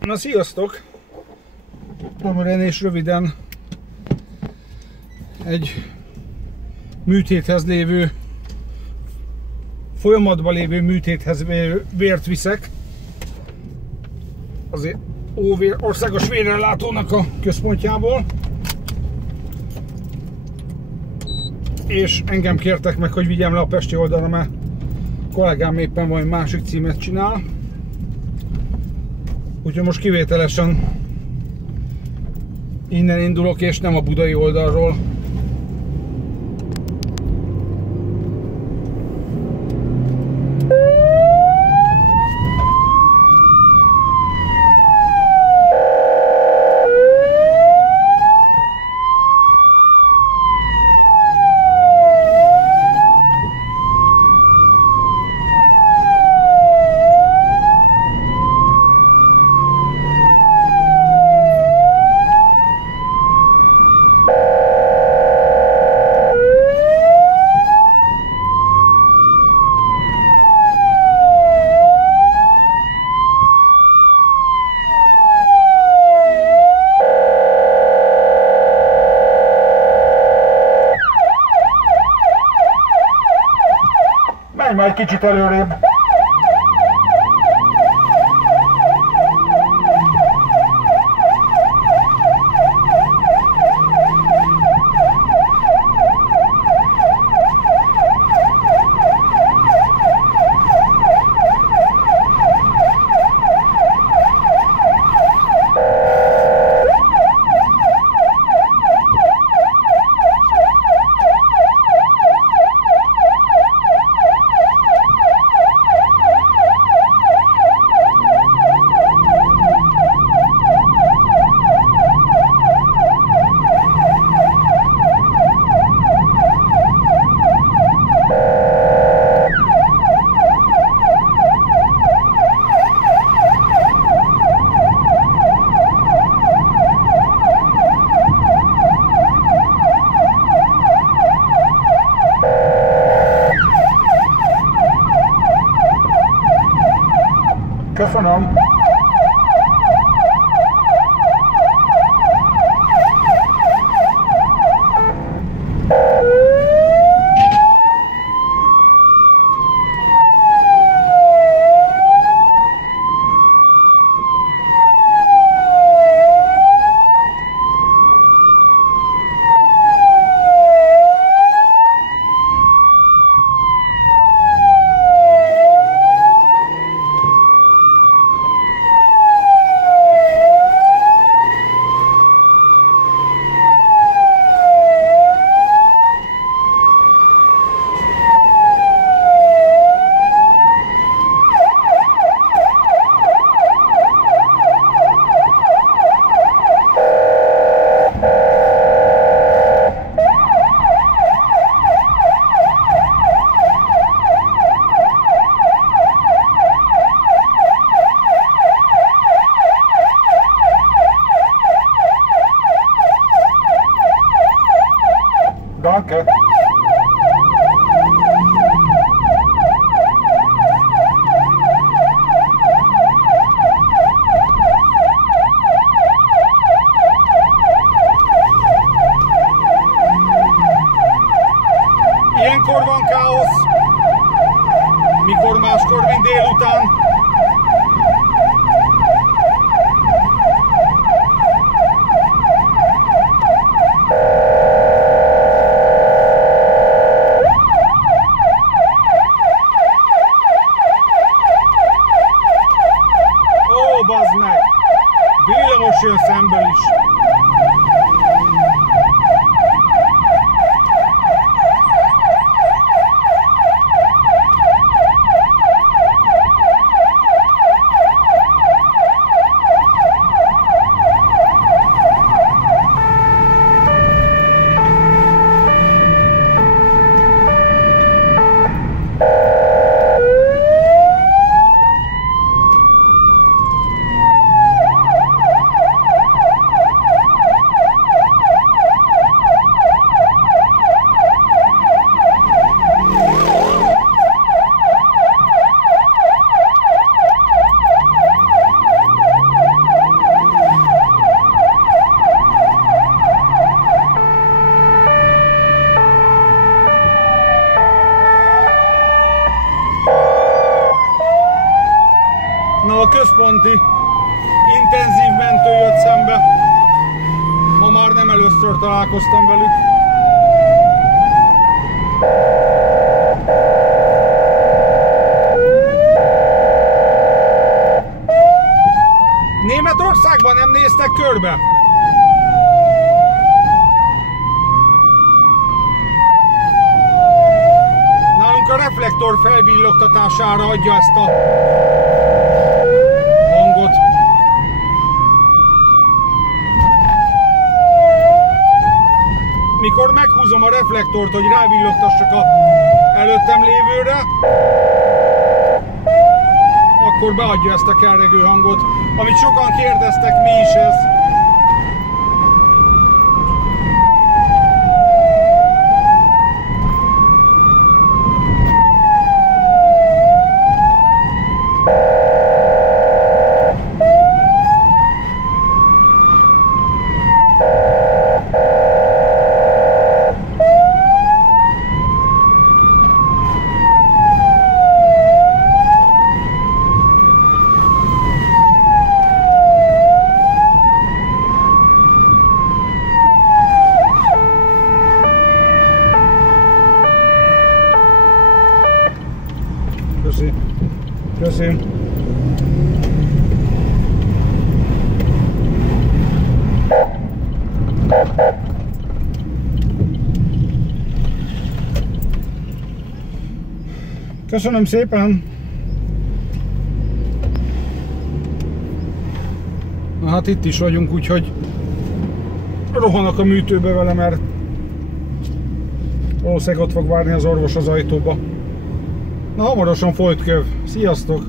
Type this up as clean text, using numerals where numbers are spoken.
Na sziasztok! Tömören és röviden egy műtéthez lévő, folyamatban lévő műtéthez vért viszek. Az országos vérellátónak a központjából. És engem kértek meg, hogy vigyem le a pesti oldalra, mert kollégám éppen valami másik címet csinál. Úgyhogy most kivételesen innen indulok, és nem a budai oldalról. Menj egy kicsit előrébb. Köszönöm. Danke. Ilyenkor van káosz, mikor máskor, mint délután. Bazd meg! Villamos jön szemből is! központi intenzív mentő jött szembe. Ma már nem először találkoztam velük. Németországban nem néztek körbe? Nálunk a reflektor felvillogtatására adja ezt a hangot. Mikor meghúzom a reflektort, hogy rávillogtassak a előttem lévőre, akkor beadja ezt a kerregő hangot, amit sokan kérdeztek, mi is ez. Köszi. Köszönöm szépen. Na hát itt is vagyunk, úgyhogy rohanok a műtőbe vele, mert valószínűleg ott fog várni az orvos az ajtóba. Na hamarosan folyt köv. Sziasztok!